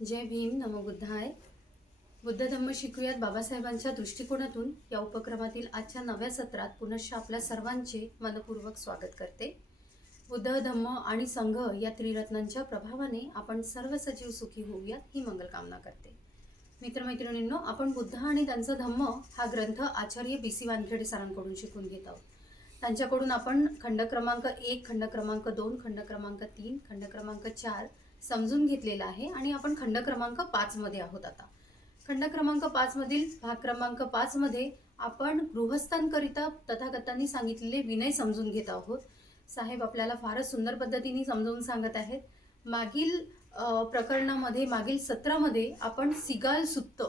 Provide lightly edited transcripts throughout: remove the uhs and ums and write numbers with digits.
जय भीम, नमो बुद्धाय. बुद्ध धम्म शिकूयात बाबासाहेबांच्या दृष्टिकोनातून या उपक्रमातील आजच्या नव्या सत्रात पुनश्च आपल्या सर्वांचे मनपूर्वक स्वागत करते. बुद्ध धम्म आणि संघ या त्रिरत्नांच्या प्रभावाने आपण सर्व सजीव सुखी होऊयात ही मंगलकामना करते. मित्रमैत्रिणींनो, आपण बुद्ध आणि त्यांचा धम्म हा ग्रंथ आचार्य BC वानखेडे सरांकडून शिकून घेत आहोत. त्यांच्याकडून आपण खंड क्रमांक 1, खंड क्रमांक 2, खंड क्रमांक 3, खंड क्रमांक 4 समजून घेतलेला आहे आणि आपण खंड क्रमांक 5 मध्ये आहोत. आता खंड क्रमांक 5 मधील भाग क्रमांक 5 मध्ये आपण गृहस्थांकरिता तथागतांनी सांगितलेले विनय समजून घेत आहोत. साहेब आपल्याला फारच सुंदर पद्धतीने समजावून सांगत आहेत. मागील प्रकरणामध्ये, मागील सत्रामध्ये आपण सिगाल सुत्त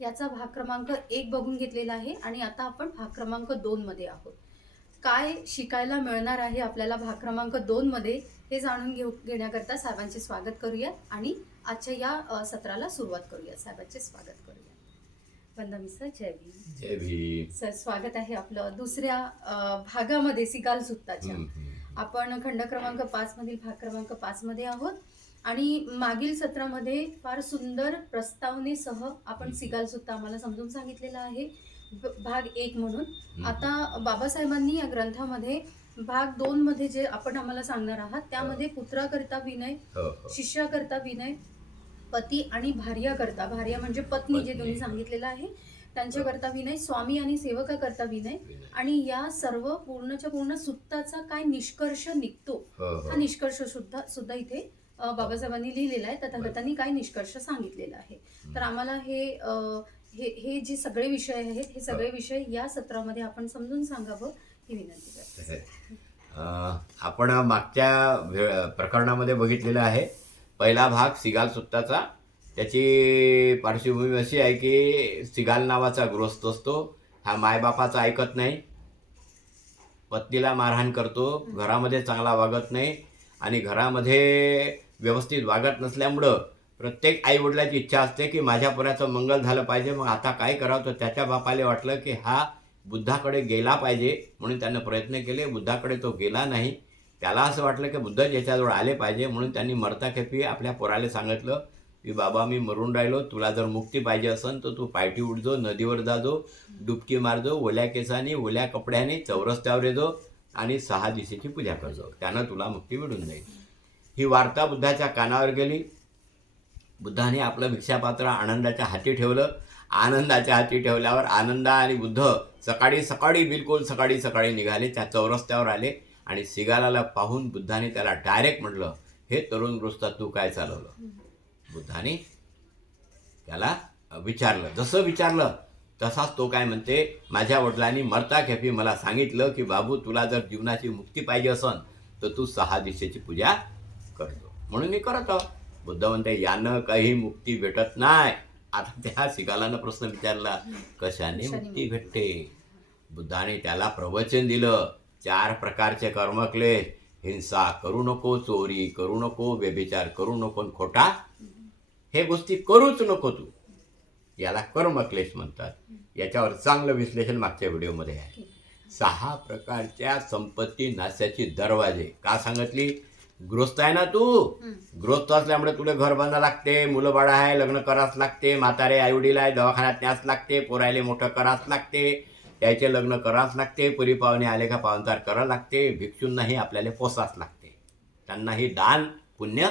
याचा भाग क्रमांक 1 बघून घेतलेला आहे आणि आता आपण भाग क्रमांक 2 मध्ये आहोत. काय शिकायला मिळणार आहे आपल्याला भाग क्रमांक 2 मध्ये हे जाणून घेण्याकरता साहेबांचे स्वागत करूया आणि आजच्या या सत्राला सुरुवात करूया. साहेबांचे स्वागत करूया. वंदना सर, जय भीम. जय भीम सर, स्वागत आहे आपलं दुसऱ्या भागामध्ये सिगाल सुत्ताच्या. आपण खंड क्रमांक 5 मधील भाग क्रमांक 5 मध्ये आहोत आणि मागील सत्रामध्ये फार सुंदर प्रस्तावनेसह आपण सिगाल सुत्ता आम्हाला समजून सांगितलेला आहे भाग 1 म्हणून. आता बाबासाहेबांनी या ग्रंथामध्ये भाग 2 मध्ये जे आपण आम्हाला सांगणार आहात त्यामध्ये पुत्राकरता विनय, शिष्याकरता विनय, पती आणि भार्याकरता, भार्या म्हणजे पत्नी जे तुम्ही सांगितलेलं आहे त्यांच्याकरता विनय, स्वामी आणि सेवकाकरता विनय आणि या सर्व पूर्णच्या पूर्ण सुत्ताचा काय निष्कर्ष निघतो हा निष्कर्ष सुद्धा इथे बाबासाहेबांनी लिहिलेला आहे. तथागतांनी काय निष्कर्ष सांगितलेला आहे. तर आम्हाला हे जे सगळे विषय आहेत हे सगळे विषय या सत्रामध्ये आपण समजून सांगावं ही विनंती करते. आपण मागच्या प्रकरणामध्ये बघितलेला आहे पहिला भाग सिगाल सुत्ताचा. त्याची पार्श्वभूमी अशी आहे की सिगाल नावाचा गृहस्थ असतो. हा मायबापाचा ऐकत नाही, पत्नीला मारहाण करतो, घरामध्ये चांगला वागत नाही आणि घरामध्ये व्यवस्थित वागत नसल्यामुळं प्रत्येक आई वडिलांची इच्छा असते की माझ्या पोराचं मंगल झालं पाहिजे. मग आता काय करावं, तर त्याच्या बापाला वाटलं की हा बुद्धाकडे गेला पाहिजे म्हणून त्यानं प्रयत्न केले. बुद्धाकडे तो गेला नाही. त्याला असं वाटलं की बुद्ध ज्याच्याजवळ आले पाहिजे म्हणून त्यांनी मरताखेपी आपल्या पोराला सांगितलं की बाबा मी मरून राहिलो, तुला जर मुक्ती पाहिजे असेल तर तू पायटी उडजो, नदीवर जाजो, डुबकी मारजो, ओल्या केसाने ओल्या कपड्याने चौरस्त्यावर येजो आणि 6 दिशेची पूजा करजो, त्यानं तुला मुक्ती मिळून जाईल. ही वार्ता बुद्धाच्या कानावर गेली. बुद्धाने आपलं भिक्षापात्र आनंदाच्या हाती ठेवलं. आनंदाच्या हाती ठेवल्यावर आनंदा आणि बुद्ध बिलकुल सकाळी निघाले. त्या चौरस्त्यावर आले आणि सिगालाला पाहून बुद्धाने त्याला डायरेक्ट म्हटलं, हे तरुण गृहस्थ तू काय चालवलं. बुद्धाने त्याला विचारलं. जसं विचारलं तसाच तो काय म्हणते, माझ्या वडिलांनी मरताखेपी मला सांगितलं की बाबू तुला जर जीवनाची मुक्ती पाहिजे असन तर तू 6 दिशेची पूजा करतो, म्हणून मी करत आहो. बुद्ध म्हणते यानं काही मुक्ती भेटत नाही. आता त्या सिगालानं प्रश्न विचारला, कशाने मुक्ती भेटते. बुद्धाने त्याला प्रवचन दिलं. 4 प्रकारचे कर्मक्लेश, हिंसा करू नको, चोरी करू नको, व्यभिचार करू नको, खोटा हे गोष्टी करूच नको तू, याला कर्मक्लेश म्हणतात. याच्यावर चांगलं विश्लेषण मागच्या व्हिडिओमध्ये आहे. 6 प्रकारच्या संपत्ती नाशाची दरवाजे का सांगितली. गृहस्थ आहे ना तू, गृहस्थ असल्यामुळे तुला घर बांधा लागते, मुलं बाळा आहे, लग्न करावंच लागते, म्हातारे आईवडील आहे, दवाखान्यात न्यास लागते, पोरायले मोठं करावंच लागते, त्याचे लग्न करावंच लागते, पुरी पाहुणे आले का पाहुणचार करावं लागते, भिक्षूंनाही आपल्याला पोसावंच लागते, त्यांनाही दान पुण्य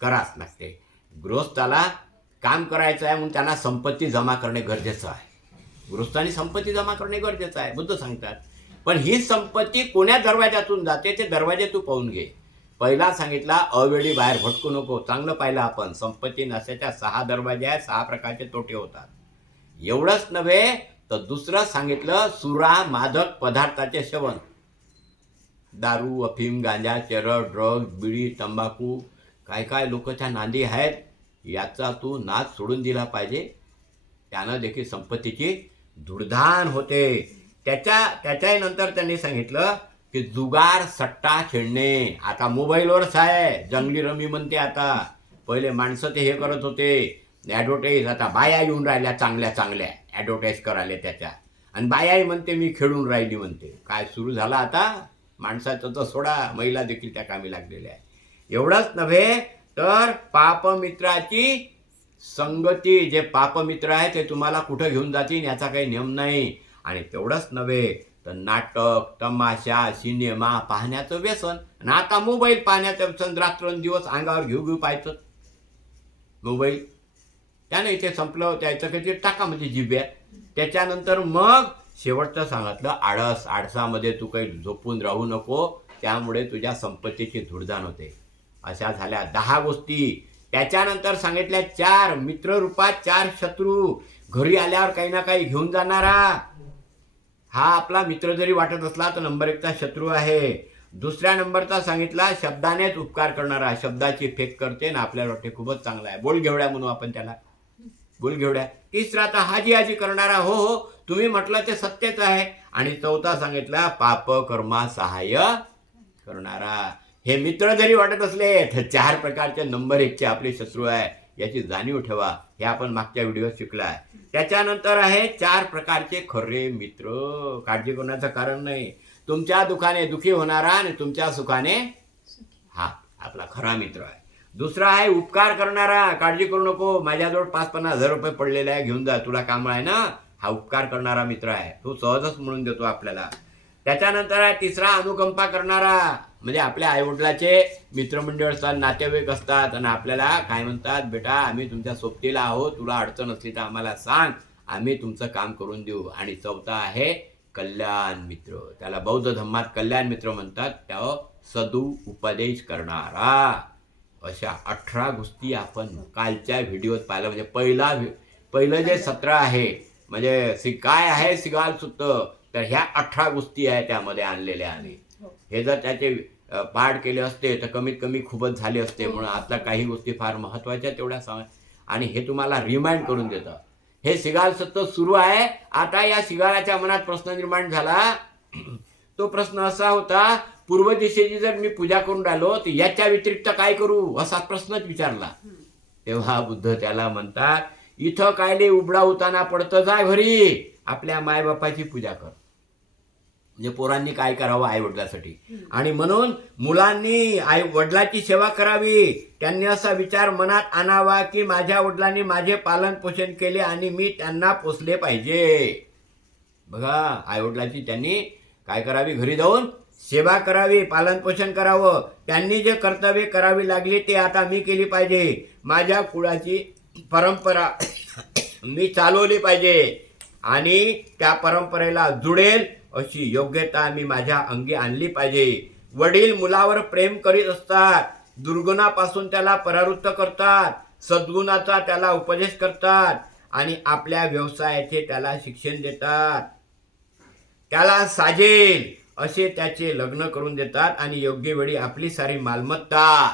करावंच लागते. गृहस्थाला काम करायचं आहे म्हणून त्यांना संपत्ती जमा करणे गरजेचं आहे. गृहस्थांनी संपत्ती जमा करणे गरजेचं आहे बुद्ध सांगतात. पण ही संपत्ती कोण्या दरवाज्यातून जाते ते दरवाजे तू पाहून घे. पहिला सांगितला अवेळी बाहेर भटकू नको. चांगलं पाहिलं आपण, संपत्ती नाशाच्या 6 दरवाजे आहेत, 6 प्रकारचे तोटे होतात. एवढंच नव्हे तर दुसरं सांगितलं सुरा मादक पदार्थाचे सेवन, दारू, अफीम, गांजा, चरस, ड्रग्ज, बिडी, तंबाखू, काय लोकांच्या नांदी आहेत, याचा तू नाद सोडून दिला पाहिजे. त्यानं देखील संपत्तीची धुडधाण होते. त्याच्याही नंतर त्यांनी सांगितलं की जुगार सट्टा खेळणे आता मोबाईलवरच आहे. जंगली रमी म्हणते आता. पहिले माणसं ते हे करत होते ॲडव्हर्टाईज, आता बाया येऊन राहिल्या चांगल्या ॲडव्हर्टाईज करायला त्याच्या, आणि बायाही म्हणते मी खेळून राहिली म्हणते. काय सुरू झालं आता. माणसाचं तर सोडा, महिला देखील त्या कामी लागलेल्या आहे. एवढंच नव्हे तर पापमित्राची संगती जे पापमित्र आहे ते तुम्हाला कुठं घेऊन जातील याचा काही नियम नाही. आणि तेवढंच नव्हे तर नाटक, तमाशा, सिनेमा पाहण्याचं व्यसन आणि आता मोबाईल पाहण्याचं व्यसन रात्रंदिवस अंगावर घेऊ घेऊ पाहायचं मोबाईल. त्यानं इथे संपलं, त्याचं काहीतरी टाका म्हणजे जिभ्या. त्याच्यानंतर मग शेवटचं सांगितलं आळस. आळसामध्ये तू काही झोपून राहू नको, त्यामुळे तुझ्या संपत्तीची धुडधाण होते. अशा झाल्या 10 गोष्टी. त्याच्यानंतर सांगितल्या 4 मित्ररूपात 4 शत्रू. घरी आल्यावर काही ना काही घेऊन जाणारा हा आपला मित्र जरी वाटत असला तर नंबर 1चा शत्रू आहे. दुसऱ्या नंबरचा सांगितला शब्दानेच उपकार करणारा. शब्दाची फेक करते ना आपल्याला वाटते खूपच चांगला आहे, बोलघेवड्या म्हणू आपण त्याला, बोलघेवड्या. तिसरा तर हाजी हाजी करणारा, हो हो तुम्ही म्हटलं ते सत्यच आहे. आणि चौथा सांगितला पाप कर्मा सहाय्य करणारा. हे मित्र जरी वाटत असले तर 4 प्रकारचे नंबर 1चे आपले शत्रू आहे, याची जाणीव ठेवा. हे आपण मागच्या व्हिडिओत शिकला आहे. त्याच्यानंतर आहे 4 प्रकारचे खरे मित्र. काळजी करण्याचं कारण नाही. तुमच्या दुखाने दुखी होणारा आणि तुमच्या सुखाने हा आपला खरा मित्र आहे. दुसरा आहे उपकार करणारा. काळजी करू नको, माझ्याजवळ 5-50 हजार रुपये पडलेले आहे, घेऊन जा, तुला काम आहे ना. हा उपकार करणारा मित्र आहे, तो सहजच म्हणून देतो आपल्याला. त्याच्यानंतर आहे तिसरा अनुकंपा करणारा. म्हणजे आपल्या आईवडिलाचे मित्रमंडळ असतात, नातेवाईक असतात आणि आपल्याला काय म्हणतात, बेटा आम्ही तुमच्या सोबतीला आहोत, तुला अडचण असली तर आम्हाला सांग, आम्ही तुमचं काम करून देऊ. आणि चौथा आहे कल्याण मित्र. त्याला बौद्ध धर्मात कल्याण मित्र म्हणतात. त्या सदु उपदेश करणारा. अशा 18 गोष्टी आपण कालच्या व्हिडिओत पाहिलं. म्हणजे पहिलं जे सत्र आहे म्हणजे काय आहे सिगाल सुत्त, तर ह्या 18 गोष्टी आहे त्यामध्ये आणलेल्या आम्ही. हे जर त्याचे पाठ केले असते तर कमीत कमी खूपच झाले असते. म्हणून आता काही गोष्टी फार महत्त्वाच्या तेवढ्या सांग. आणि हे तुम्हाला रिमाइंड करून देतं. हे सिगाल सत्य सुरू आहे. आता या सिगालाच्या मनात प्रश्न निर्माण झाला. तो प्रश्न असा होता, पूर्व दिशेची जर मी पूजा करून राहिलो तर याच्या व्यतिरिक्त काय करू, असा प्रश्नच विचारला. तेव्हा बुद्ध त्याला म्हणतात, इथं कायले उबडा उताना पडतं, जाय घरी आपल्या मायबापाची पूजा कर. म्हणजे पोरांनी काय करावं आई वडिलासाठी. आणि म्हणून मुलांनी आई वडिलाची सेवा करावी. त्यांनी असा विचार मनात आणावा की माझ्या वडिलांनी माझे पालन पोषण केले आणि मी त्यांना पोसले पाहिजे. बघा आई वडिलाची त्यांनी काय करावी, घरी जाऊन सेवा करावी, पालन पोषण करावं. त्यांनी जे कर्तव्य करावी लागली ते आता मी केली पाहिजे. माझ्या कुळाची परंपरा मी चालवली पाहिजे आणि त्या परंपरेला जुडेल अशी योग्यता मी माझ्या अंगी आणली पाहिजे. वडील मुलावर प्रेम करीत असतात, दुर्गुणापासून त्याला परावृत्त करतात, सद्गुणाचा त्याला उपदेश करतात आणि आपल्या व्यवसायाचे त्याला शिक्षण देतात. त्याला साजेल असे त्याचे लग्न करून देतात आणि योग्य वेळी आपली सारी मालमत्ता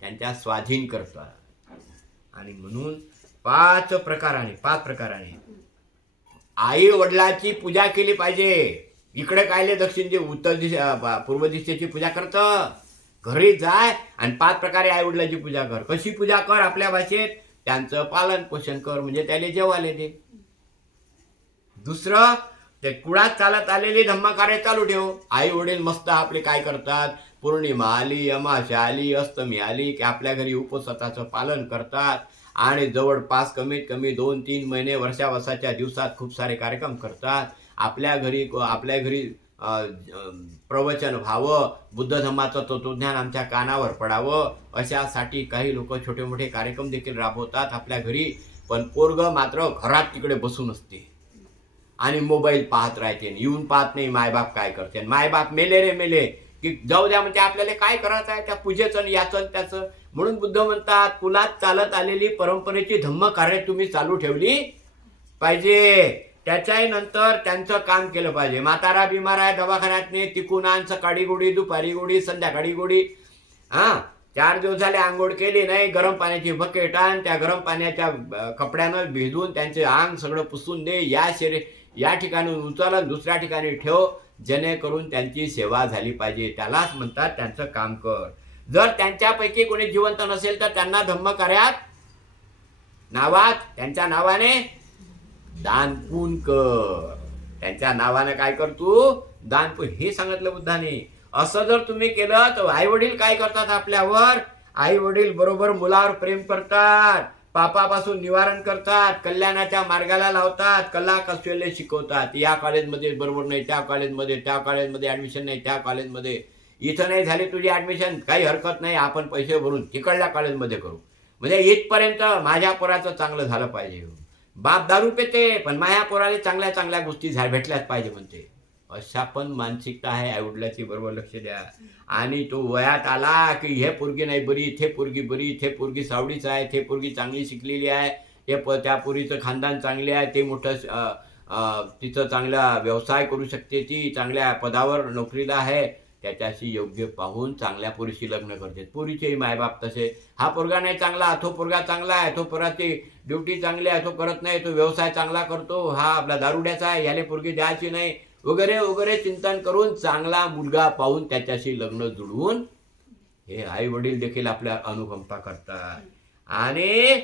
त्यांच्या स्वाधीन करतात. आणि म्हणून 5 प्रकाराने आई वडिलाची पूजा केली पाहिजे. इकडे कायले दक्षिण जे उत्तर दिशा पूर्व दिशेची पूजा करतं, घरी जाय आणि 5 प्रकारे आई वडिलाची पूजा कर. कशी पूजा कर, आपल्या भाषेत त्यांचं पालन पोषण कर, म्हणजे त्याला जेवायला दे. दुसरं, ते कुळात चालत आलेली धम्मकार्य चालू ठेव. आई वडील मस्त आपले काय करतात, पौर्णिमा आली, अमावस्या आली, अष्टमी आली की आपल्या घरी उपवासाचं पालन करतात आणि जवळपास कमीत कमी 2-3 महिने वर्षाच्या दिवसात खूप सारे कार्यक्रम करतात. आपल्या घरी प्रवचन व्हावं, बुद्ध धर्माचं तत्वज्ञान आमच्या कानावर पडावं, अशासाठी काही लोक छोटे मोठे कार्यक्रम देखील राबवतात आपल्या घरी. पण पोरग मात्र घरात तिकडे बसून असते आणि मोबाईल पाहत राहते, येऊन पाहत नाही मायबाप काय करते. मायबाप मेले रे मेले की जाऊ द्या म्हणते, आपल्याला काय करायचं आहे त्या पूजेचं याचं त्याचं. म्हणून बुद्ध म्हणतात, कुलात चालत आलेली परंपरेची धम्मकार्य तुम्ही चालू ठेवली पाहिजे. त्याच्याही नंतर त्यांचं काम केलं पाहिजे. म्हातारा बिमार आहे, दवाखान्यात नाही, तिकून आण, सकाळी गोडी, दुपारी गोडी, संध्याकाळी गोडी. 4 दिवस झाले आंघोळ केली नाही, गरम पाण्याची बकेट आण, त्या गरम पाण्याच्या कपड्यानं भिजवून त्यांचे अंग सगळं पुसून दे. या ठिकाणी उचल दुसऱ्या ठिकाणी ठेव, जेणेकरून त्यांची सेवा झाली पाहिजे. त्यालाच म्हणतात त्यांचं काम कर. जर त्यांच्यापैकी कोणी जिवंत नसेल तर त्यांना धम्मकार्यात त्यांच्या नावाने दान पुण्य कर. त्यांच्या नावाने काय कर तू, दान पुण्य. हे सांगितलं बुद्धाने. असं जर तुम्ही केलं तर आई वडील काय करतात आपल्यावर, आई वडील बरोबर मुलावर प्रेम करतात, पापापासून निवारण करतात, कल्याणाच्या मार्गाला लावतात, कला कौशल्य शिकवतात. या कॉलेजमध्ये बरोबर नाही, त्या कॉलेजमध्ये ॲडमिशन नाही, त्या कॉलेजमध्ये इथं नाही झाली तुझी ॲडमिशन, काही हरकत नाही, आपण पैसे भरून तिकडल्या कॉलेजमध्ये करू. म्हणजे इथपर्यंत माझ्या पोराचं चांगलं झालं पाहिजे. बाप दारू पेते पण माझ्या पोराला चांगल्या चांगल्या गोष्टी भेटल्याच पाहिजे म्हणते. अशा पण मानसिकता आहे आईवडिलाची. बरोबर लक्ष द्या. आणि तो वयात आला की हे पोरगी नाही बरी, थे पोरगी बरी, थे पोरगी सावडीच आहे, थे पोरगी चांगली शिकलेली आहे, त्या पोरीचं खानदान चांगले आहे, ते मोठं तिचं चांगला व्यवसाय करू शकते, ती चांगल्या पदावर नोकरीला आहे, त्याच्याशी योग्य पाहून चांगल्या पोरीशी लग्न करते. पोरीचेही मायबाप तसे, हा पोरगा नाही चांगला, तो पोरगा चांगला आहे, तो पोराची ड्युटी चांगली आहे, तो करत नाही, तो व्यवसाय चांगला करतो, हा आपला दारुड्याचा आहे, याले पोरगी द्यायची नाही, वगैरे वगैरे चिंतन करून चांगला मुलगा पाहून त्याच्याशी लग्न जुळवून हे आई वडील देखील आपल्या अनुकंपा करतात. आणि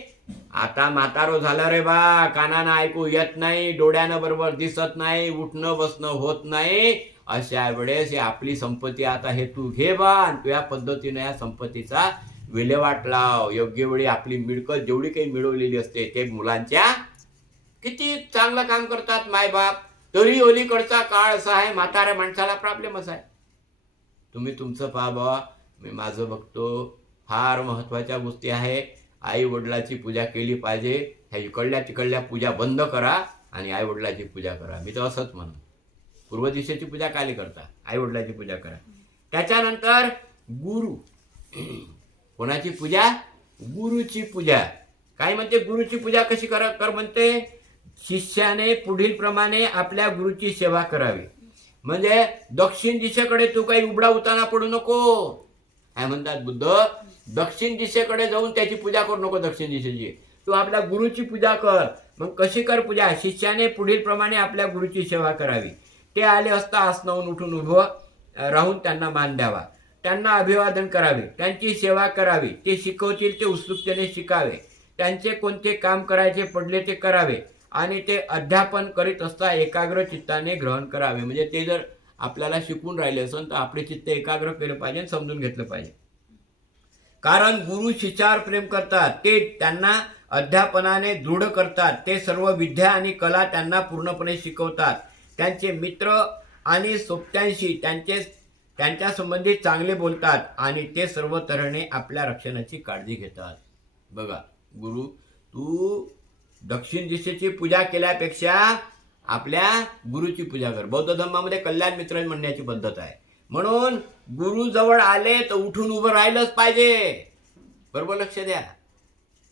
आता म्हातारो झालं रे बा, कानानं ऐकू येत नाही, डोळ्यानं बरोबर दिसत नाही, उठणं बसणं होत नाही, अशा वेळेस आपली संपत्ती आता हे तू घे बा, आणि तुझ्या पद्धतीने या संपत्तीचा विल्हेवाट लाव. योग्य वेळी आपली मिळकत जेवढी काही मिळवलेली असते ते मुलांच्या किती चांगलं काम करतात मायबाप. तरी अलीकडचा काळ असा आहे, म्हाताऱ्या माणसाला प्रॉब्लेमच आहे. तुम्ही तुमचं पहा बाबा, मी माझं बघतो. फार महत्त्वाच्या गोष्टी आहे. आई वडिलाची पूजा केली पाहिजे. ह्या इकडल्या तिकडल्या पूजा बंद करा आणि आई वडिलाची पूजा करा. मी तर असंच म्हणून, पूर्व दिशेची पूजा काय करता, आई वडिलाची पूजा करा. त्याच्यानंतर गुरु, कोणाची पूजा? गुरुची पूजा. काय म्हणते गुरुची पूजा कशी कर म्हणते? शिष्याने पुढील प्रमाणे आपल्या गुरुची सेवा करावी. म्हणजे दक्षिण दिशेकडे तू काही उबडा उताना पडू नको. काय म्हणतात बुद्ध? दक्षिण दिशेकडे जाऊन त्याची पूजा करू नको. दक्षिण दिशेची तू आपल्या गुरुची पूजा कर. मग कशी कर पूजा? शिष्याने पुढील प्रमाणे आपल्या गुरुची सेवा करावी. ते आले असता आसनावून उठून उभं राहून त्यांना मान द्यावा, त्यांना अभिवादन करावे, त्यांची सेवा करावी, ते शिकवतील ते उत्सुकतेने शिकावे, त्यांचे कोणते काम करायचे पडले ते करावे आणि ते अध्यापन करीत असता एकाग्र चित्ताने ग्रहण करावे. म्हणजे ते जर आपल्याला शिकून राहिले असेल तर आपले चित्त एकाग्र केलं पाहिजे, समजून घेतलं पाहिजे. कारण गुरु शिष्यावर प्रेम करतात, ते त्यांना अध्यापनाने दृढ करतात, ते सर्व विद्या आणि कला त्यांना पूर्णपणे शिकवतात, त्यांचे मित्र आणि सोबत्यांशी त्यांच्या संबंधी चांगले बोलतात आणि ते सर्व तऱ्हेने आपल्या रक्षणाची काळजी घेतात. बघा, गुरु, तू दक्षिण दिशेची पूजा केल्यापेक्षा आपल्या गुरुची पूजा कर. बौद्ध धर्मामध्ये कल्याण मित्र म्हणण्याची पद्धत आहे. म्हणून गुरु जवळ आले तर उठून उभं राहिलंच पाहिजे. बरोबर लक्ष द्या.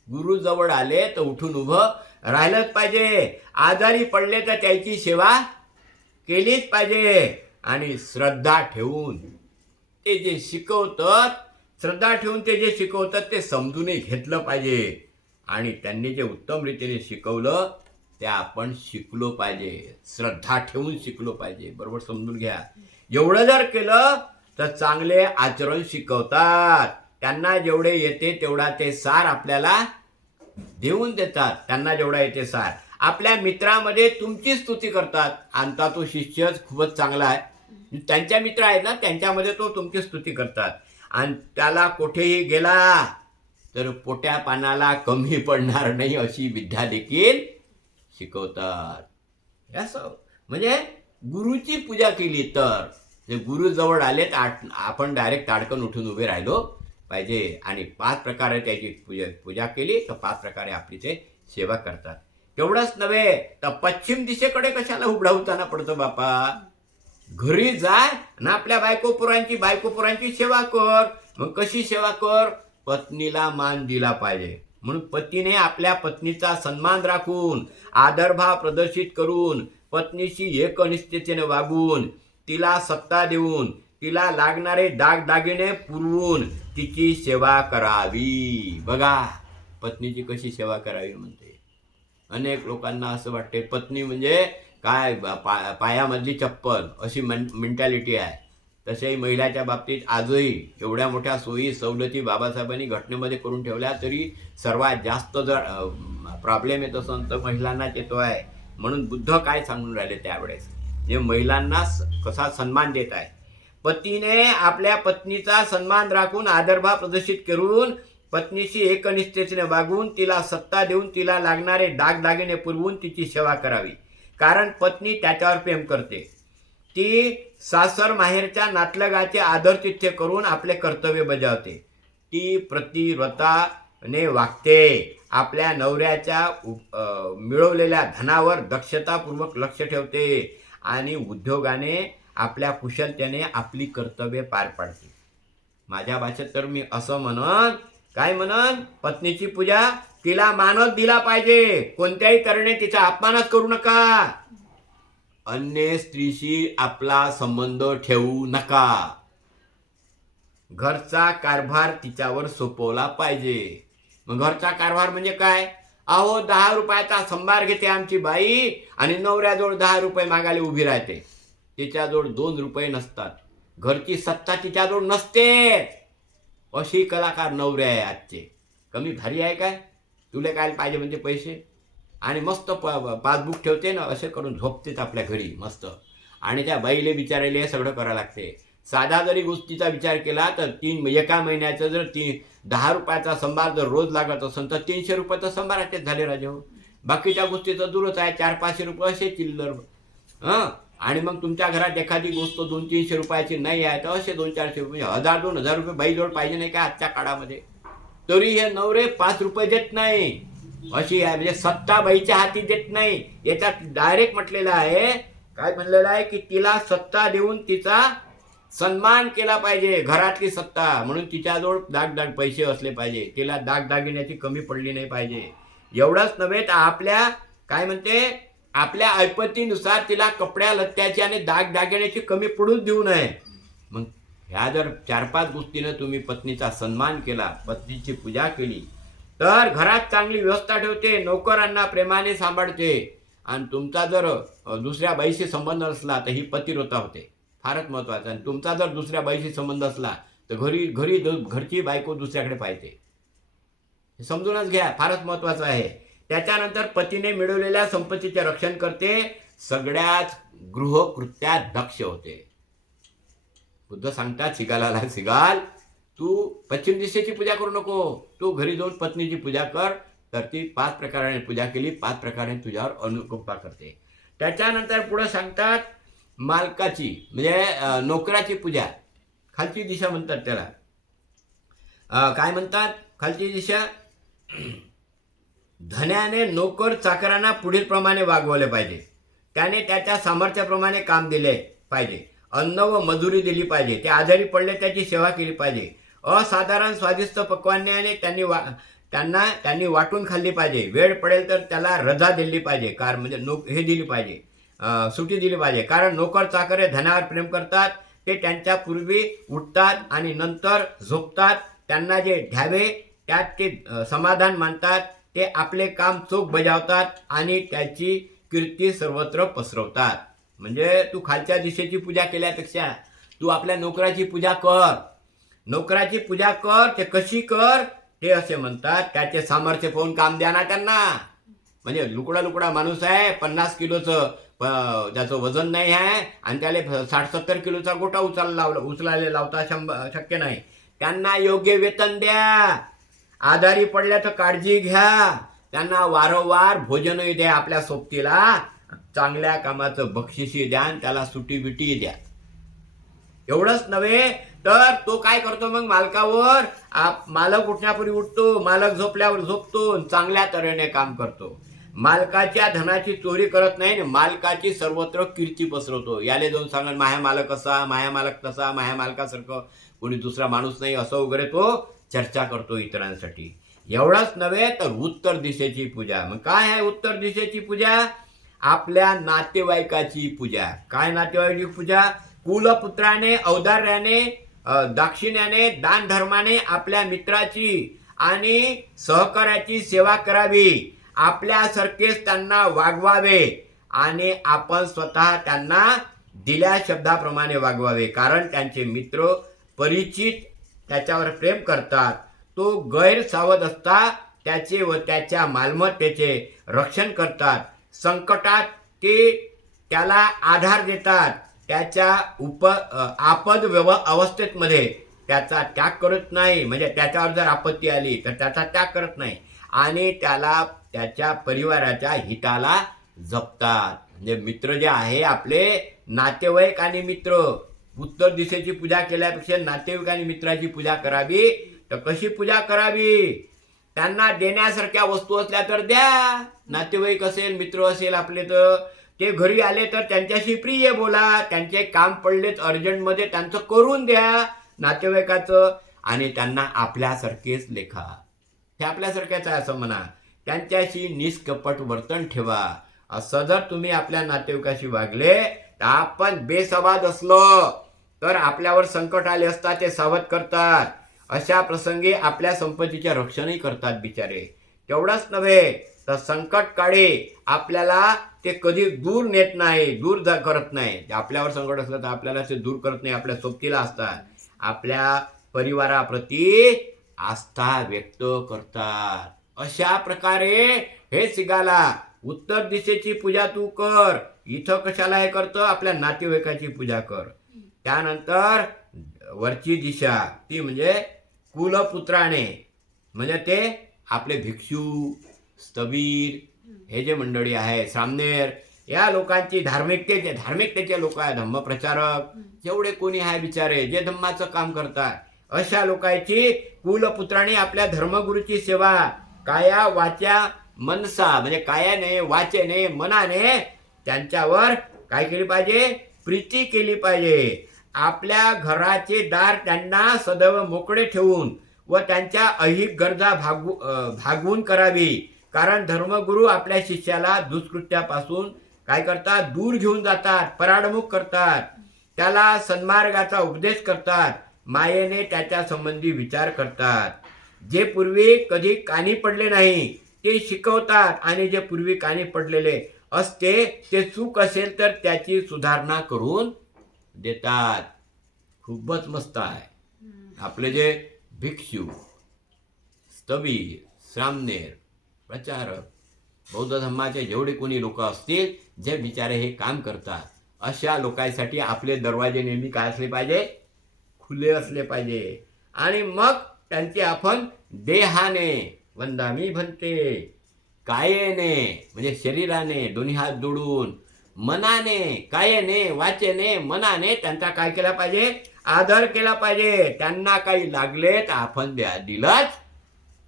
गुरु जवळ आले तर उठून उभं राहिलंच पाहिजे. आजारी पडले तर त्याची सेवा केलीच पाहिजे. आणि श्रद्धा ठेवून ते जे शिकवतात, श्रद्धा ठेवून ते जे शिकवतात ते समजूनही घेतलं पाहिजे. आणि त्यांनी जे उत्तम रीतीने शिकवलं ते आपण शिकलो पाहिजे. श्रद्धा ठेवून शिकलो पाहिजे. बरोबर समजून घ्या. एवढं जर केलं तर चांगले आचरण शिकवतात. त्यांना जेवढे येते तेवढा ते सार आपल्याला देऊन देतात. त्यांना जेवढा येते सार आपल्या मित्रामध्ये तुमची स्तुती करतात. आणि तो शिष्य खूपच चांगला आहे, त्यांच्या मित्र आहेत ना, त्यांच्यामध्ये तो तुमची स्तुती करतात. आणि त्याला कुठेही गेला तर पोट्या पानाला कमी पडणार नाही अशी विद्या देखील शिकवतात. असं म्हणजे गुरुची पूजा केली तर गुरु जवळ आले तर आपण डायरेक्ट ताडकन उठून उभे राहिलो पाहिजे. आणि 5 प्रकारे त्याची पूजा केली तर 5 प्रकारे आपली ते सेवा करतात. तेवढंच नव्हे तर पश्चिम दिशेकडे कशाला उबडा उताना पडतो बापा? घरी जाय ना, आपल्या बायकोपुरांची सेवा कर. मग कशी सेवा कर? पत्नीला मान दिला पाहिजे. म्हणून पतीने आपल्या पत्नीचा सन्मान राखून, आदरभाव प्रदर्शित करून, पत्नीशी एकनिष्ठतेने वागून, तिला सत्ता देऊन, तिला लागणारे दागदागिने पुरवून तिची सेवा करावी. बघा, पत्नीची कशी सेवा करावी म्हणते. अनेक लोकांना असं वाटते पत्नी म्हणजे काय पायामधली चप्पल अशी मेंटॅलिटी आहे. तसेही महिलाच्या बाबतीत आजही एवढ्या मोठ्या सोयी सवलती बाबासाहेबांनी घटनेमध्ये करून ठेवल्या तरी सर्वात जास्त जर प्रॉब्लेम येत असेल तर महिलांनाच येतो आहे. म्हणून बुद्ध काय सांगून राहिले त्यावेळेस, जे महिलांना कसा सन्मान देत आहे. पतीने आपल्या पत्नीचा सन्मान राखून, आदरभाव प्रदर्शित करून पत्नीशी एकनिष्ठेने वागून तिला सत्ता देऊन तिला लागणारे दागदागिने पुरवून तिची सेवा करावी. कारण पत्नी त्याच्यावर प्रेम करते. ती सासर माहेरच्या नातलगाचे आदरतिथ्य करून आपले कर्तव्य बजावते. ती प्रतिव्रताने वागते. आपल्या नवऱ्याच्या मिळवलेल्या धनावर दक्षतापूर्वक लक्ष ठेवते आणि उद्योगाने आपल्या कुशलतेने आपली कर्तव्ये पार पाडते. माझ्या भाषेत तर मी असं म्हणन, काय म्हणन, पत्नीची पूजा तिला मानच दिला पाहिजे. कोणत्याही तऱ्हेने तिचा अपमानच करू नका. अन्य स्त्रीशी आपला संबंध ठेवू नका. घरचा कारभार तिच्यावर सोपवला पाहिजे. मग घरचा कारभार म्हणजे काय? अहो 10 रुपयाचा संभार घेते आमची बाई आणि नवऱ्याजवळ 10 रुपये मागायला उभी राहते. तिच्याजवळ 2 रुपये नसतात. घरची सत्ता तिच्याजवळ नसते. अशी कलाकार नवरे आहे आजचे. कमी भारी आहे काय? तुला काय पाहिजे म्हणजे पैसे आणि मस्त पासबुक ठेवते ना, असे करून झोपतेच आपल्या घरी मस्त. आणि त्या बाईले बिचारायला हे सगळं करावं लागते. साधा जरी गोष्टीचा विचार केला तर एका महिन्याचं जर 10 रुपयाचा संभार जर रोज लागत असेल तर 300 रुपयाचं संभार तेच झाले राजे हो. बाकीच्या गोष्टीचं दूरच आहे. 400-500 रुपये असे चिल्लर. आणि मग तुमच्या घरात एखादी गोष्ट 200-300 रुपयाची नाही आहे तर असे 200-400 रुपये, 1000-2000 रुपये बाईजवळ पाहिजे नाही का आजच्या काळामध्ये. तरी हे नवरे 5 रुपये देत नाही. अशी आहे म्हणजे सत्ता बाईच्या हाती देत नाही. याच्यात डायरेक्ट म्हटलेलं आहे, काय म्हणलेलं आहे की तिला सत्ता देऊन तिचा सन्मान केला पाहिजे. घरातली सत्ता म्हणून तिच्याजवळ दागदाग पैसे असले पाहिजे. तिला दागदागिन्याची कमी पडली नाही पाहिजे. एवढंच नव्हे तर आपल्या काय म्हणते आपल्या ऐपतीनुसार तिला कपड्या लत्त्याची आणि दागदागिन्याची कमी पडूच देऊ नये. मग ह्या जर 4-5 गोष्टीनं तुम्ही पत्नीचा सन्मान केला, पत्नीची पूजा केली तर घरात चांगली व्यवस्था ठेवते, नोकरांना प्रेमाने सांभाळते. आणि तुमचा जर दुसऱ्या बाईशी संबंध असला तर ही पतिव्रता होते. फारच महत्त्वाचं. आणि तुमचा जर दुसऱ्या बाईशी संबंध असला तर घरची बायको दुसऱ्याकडे पाहिजे. हे समजूनच घ्या, फारच महत्त्वाचं आहे. त्याच्यानंतर पतीने मिळवलेल्या संपत्तीचे रक्षण करते. सगळ्याच गृहकृत्यात दक्ष होते. बुद्ध सांगतात सिगालाला, सिगाल तू पश्चिम दिशेची पूजा करू नको. तू घरी जाऊन पत्नीची पूजा कर. तर ती 5 प्रकाराने पूजा केली, 5 प्रकाराने तुझ्यावर अनुकंपा करते. त्याच्यानंतर पुढे सांगतात मालकाची म्हणजे नोकराची पूजा. खालची दिशा म्हणतात त्याला. काय म्हणतात खालची दिशा? धन्याने नोकर चाकरांना पुढील प्रमाणे वागवले पाहिजे. त्याने त्याच्या सामर्थ्याप्रमाणे काम दिले पाहिजे. अन्न व मजुरी दिली पाहिजे. ते आजारी पडले त्याची सेवा केली पाहिजे. असाधारण स्वादिष्ट पक्वान्याने त्यांनी वाटून खाल्ली पाहिजे. वेळ पडेल तर त्याला रजा दिली पाहिजे. कारण म्हणजे हे दिली पाहिजे, सुट्टी दिली पाहिजे. कारण नोकर चाकर हे धनावर प्रेम करतात. ते त्यांच्या पूर्वी उठतात आणि नंतर झोपतात. त्यांना जे घ्यावे त्यात ते समाधान मानतात. ते आपले काम चोख बजावतात आणि त्याची कीर्ती सर्वत्र पसरवतात. म्हणजे तू खालच्या दिशेची पूजा केल्यापेक्षा तू आपल्या नोकराची पूजा कर. नोकराची पूजा कर. ते कशी कर ते असे म्हणतात, त्याचे सामर्थ्य पाहून काम द्या ना त्यांना. म्हणजे लुकडा माणूस आहे, 50 किलोचं त्याचं वजन नाही आहे आणि त्याला 60-70 किलोचा गोटा उचलायला लावता शक्य नाही. त्यांना योग्य वेतन द्या. आजारी पडल्या तर काळजी घ्या. त्यांना वारंवार भोजनही द्या. आपल्या सोबतीला चांगल्या कामाचं बक्षीसही द्या आणि त्याला सुटी बिटी द्या. एवढंच नव्हे तर तो काय करतो मग मालकावर, मालक उठण्यापूर्वी उठतो, मालक झोपल्यावर झोपतो, चांगल्या तऱ्हेने काम करतो. मालकाच्या धनाची चोरी करत नाही. मालकाची सर्वत्र कीर्ती पसरवतो. याले जाऊन सांगा माया मालक असा, माया मालक तसा, माया मालकासारखं कोणी दुसरा माणूस नाही असं वगैरे तो चर्चा करतो इतरांसाठी. एवढंच नव्हे तर उत्तर दिशेची पूजा. मग काय आहे उत्तर दिशेची पूजा? आपल्या नातेवाईकाची पूजा. काय नातेवाईकाची पूजा? कुलपुत्राने, औदार्याने, दाक्षिण्याने, दान धर्माने आपल्या मित्राची आणि सहकार्याची सेवा करावी. आपल्यासारखेच त्यांना वागवावे आणि आपण स्वतः त्यांना दिल्या शब्दाप्रमाणे वागवावे. कारण त्यांचे मित्र परिचित त्याच्यावर प्रेम करतात. तो गैरसावध असता त्याचे व त्याच्या मालमत्तेचे रक्षण करतात. संकटात ते त्याला आधार देतात. त्याच्या आपद अवस्थेमध्ये त्याचा त्याग करत नाही, म्हणजे त्याच्यावर जर आपत्ती आली तर त्याचा त्याग करत नाही आणि त्याला त्याच्या परिवाराच्या हिताला जपतात. म्हणजे मित्र जे आहे आपले नातेवाईक आणि मित्र, उत्तर दिशेची पूजा केल्यापेक्षा नातेवाईक आणि मित्राची पूजा करावी. तर कशी पूजा करावी? त्यांना देण्यासारख्या वस्तू असल्या तर द्या. नातेवाईक असेल, मित्र असेल आपले, तर ते घरी आले तर त्यांच्याशी प्रिय बोला. त्यांचे काम पडलेत अर्जंटमध्ये, त्यांचं करून द्या नातेवाईकाचं, आणि त्यांना आपल्यासारखेच लेखा. हे आपल्यासारखेच आहे असं म्हणा. त्यांच्याशी निष्कपट वर्तन ठेवा. असं जर तुम्ही आपल्या नातेवाईकाशी वागले तर आपण बेसंवाद असलो तर आपल्यावर संकट आले असता ते सावध करतात. अशा प्रसंगी आपल्या संपत्तीचे रक्षणही करतात बिचारे. तेवढंच नव्हे तर संकट काळी आपल्याला ते कधी दूर नेत नाही, दूर करत नाही. आपल्यावर संकट असलं तर आपल्याला ते दूर करत नाही, आपल्या सोबतीला असतात. आपल्या परिवाराप्रती आस्था व्यक्त करतात. अशा प्रकारे हे सिगाला, उत्तर दिशेची पूजा तू कर. इथं कशाला हे करतं? आपल्या नातेवाईकाची पूजा कर. त्यानंतर वरची दिशा ती म्हणजे कुलपुत्राने, म्हणजे ते आपले भिक्षू, स्थवीर, हे जे मंडळी आहे, सामनेर, या लोकांची धार्मिकतेचे लोक आहे, धम्मप्रचारक जेवढे कोणी आहे बिचारे जे धम्माचं काम करतात, अशा लोकांची कुलपुत्राने आपल्या धर्मगुरूची सेवा काया वाचा मनसा, म्हणजे कायाने, वाचेने, मनाने त्यांच्यावर काय केली पाहिजे? प्रीती केली पाहिजे. आपल्या घराचे दार त्यांना सदैव मोकळे ठेवून व त्यांच्या ऐहिक गरजा भागवून करावी. कारण धर्मगुरू आपल्या शिष्याला दुष्कृत्यापासून काय करतात? दूर घेऊन जातात, पराडमुख करतात, त्याला सन्मार्गाचा उपदेश करतात, मायेने त्याच्या संबंधी विचार करतात. जे पूर्वी कधी कानी पडले नाही ते शिकवतात, आणि जे पूर्वी कानी पडलेले असते ते चूक असेल तर त्याची सुधारणा करून देतात. खूपच मस्त आहे. आपले जे भिक्षू, स्थवीर, सामनेर, प्रचारक, बौद्ध धर्माचे जेवढे कोणी लोक असतील जे बिचारे हे काम करतात, अशा लोकांसाठी आपले दरवाजे नेहमी काय असले पाहिजे? खुले असले पाहिजे. आणि मग त्यांची आपण देहाने वंदामी भन्ते, कायेने म्हणजे शरीराने दोन्ही हात जोडून, मनाने, कायेने, वाचेने, मनाने त्यांचा काय केला पाहिजे? आदर केला पाहिजे. त्यांना काही लागले तर आपण दिलाच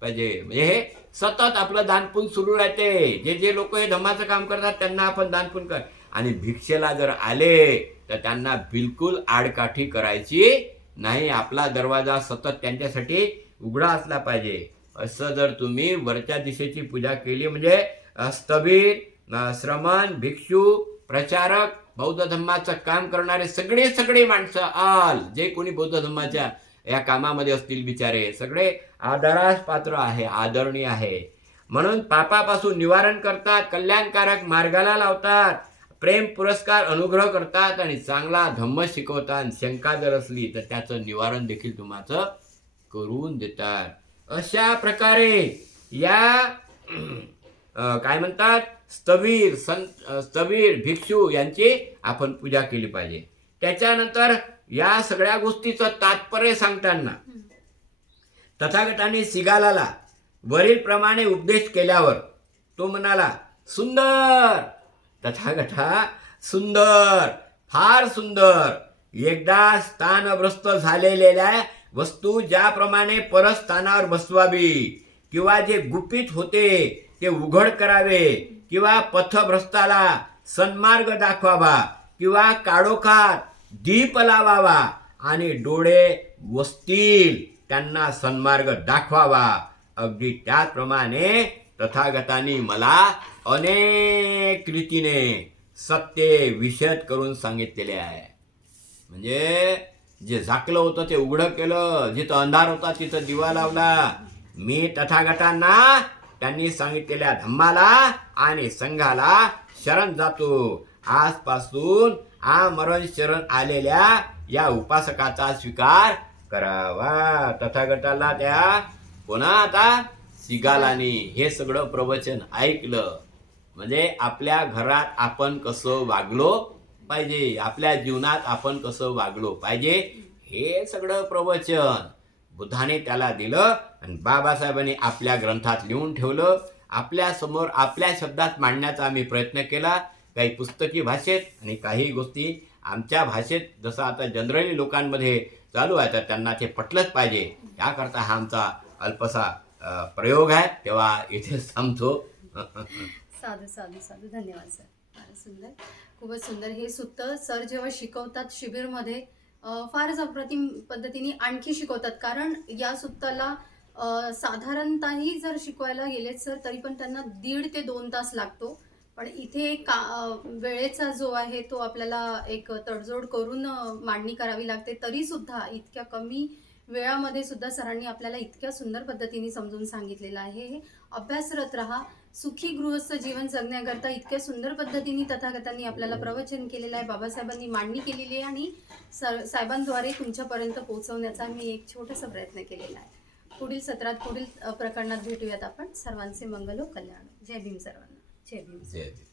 पाहिजे. म्हणजे हे सतत आपलं दानपुण्य सुरू राहते. जे जे लोक हे धम्माचं काम करतात त्यांना आपण दानपुण्य कर. आणि भिक्षेला जर आले तर त्यांना बिलकुल आडकाठी करायची नाही. आपला दरवाजा सतत त्यांच्यासाठी उघडा असला पाहिजे. असं जर तुम्ही वरच्या दिशेची पूजा केली, म्हणजे स्थवीर, श्रमण, भिक्षू, प्रचारक, बौद्ध धर्माचं काम करणारे सगळे माणसं जे कोणी बौद्ध धर्माच्या या कामामध्ये असतील बिचारे सगळे आदरास पात्र आहे, आदरणीय आहे. म्हणून पापापासून निवारण करतात, कल्याणकारक मार्गाला लावतात, प्रेम, पुरस्कार, अनुग्रह करतात आणि चांगला धम्म शिकवतात. शंका जर असली तर त्याचं निवारण देखील तुम्हाला करून देतात. अशा प्रकारे या काय म्हणतात? स्थवीर, भिक्षू यांची आपण पूजा केली पाहिजे. त्याच्यानंतर या सगळ्या गोष्टीचं तात्पर्य सांगताना तथागतांनी सिगालाला वरील प्रमाणे उपदेश केल्यावर तो म्हणाला, सुंदर तथागता, सुंदर, फार सुंदर. एकदा स्थानभ्रष्ट झालेल्या वस्तू ज्याप्रमाणे परस्थानावर बसवावी, किंवा जे गुपित होते ते उघड करावे, किंवा पथभ्रष्टाला सन्मार्ग दाखवावा, किंवा काळोखात दीप लावावा आणि डोळे वसतील त्यांना सन्मार्ग दाखवावा, अगदी त्याचप्रमाणे तथागतांनी मला अनेक रीतीने सत्य विशद करून सांगितलेले आहे. म्हणजे जे झाकलं होतं ते उघडं केलं, जिथं अंधार होता तिथं दिवा लावला. मी तथागतांना त्यांनी सांगितलेल्या धम्माला आणि संघाला शरण जातो. आजपासून आमरण शरण आलेल्या या उपासकाचा स्वीकार करावा. तथागताला त्या पुन्हा आता सिगालानी हे सगळं प्रवचन ऐकलं. म्हणजे आपल्या घरात आपण कसं वागलो पाहिजे, आपल्या जीवनात आपण कसं वागलो पाहिजे हे सगळं प्रवचन बुद्धाने त्याला दिलं आणि बाबासाहेबांनी आपल्या ग्रंथात लिहून ठेवलं. आपल्या समोर आपल्या शब्दात मांडण्याचा आम्ही प्रयत्न केला, काही पुस्तकी भाषेत आणि काही गोष्टी आमच्या भाषेत, जसं आता जनरली लोकांमध्ये चालू आहे, तर त्यांना ते पटलंच पाहिजे, याकरता हा आमचा अल्पसा प्रयोग आहे. तेव्हा इथे थांबतो. साधू साधू साधू. धन्यवाद सर. फार सुंदर, खूपच सुंदर. हे सुत्त सर जेव्हा शिकवतात शिबिरमध्ये फारच अप्रतिम पद्धतीने आणखी शिकवतात. कारण या सुत्ताला साधारणतःही जर शिकवायला गेलेत सर तरी पण त्यांना 1.5 ते 2 तास लागतो. पण इथे वेळेचा जो आहे तो आपल्याला एक तडजोड करून मांडणी करावी लागते. तरीसुद्धा इतक्या कमी वेळामध्ये सुद्धा सरांनी आपल्याला इतक्या सुंदर पद्धतीने समजून सांगितलेलं आहे. हे अभ्यासरत राहा. सुखी गृहस्थ जीवन जगण्याकरता इतक्या सुंदर पद्धतीने तथागतांनी आपल्याला प्रवचन केलेलं आहे, बाबासाहेबांनी मांडणी केलेली आहे आणि साहेबांद्वारे तुमच्यापर्यंत पोहोचवण्याचा मी एक छोटासा प्रयत्न केलेला आहे. पुढील सत्रात पुढील प्रकरणात भेटूयात आपण. सर्वांचे मंगल हो, कल्याण. जय भीम सर्वांना. जय भीम. जय भीम.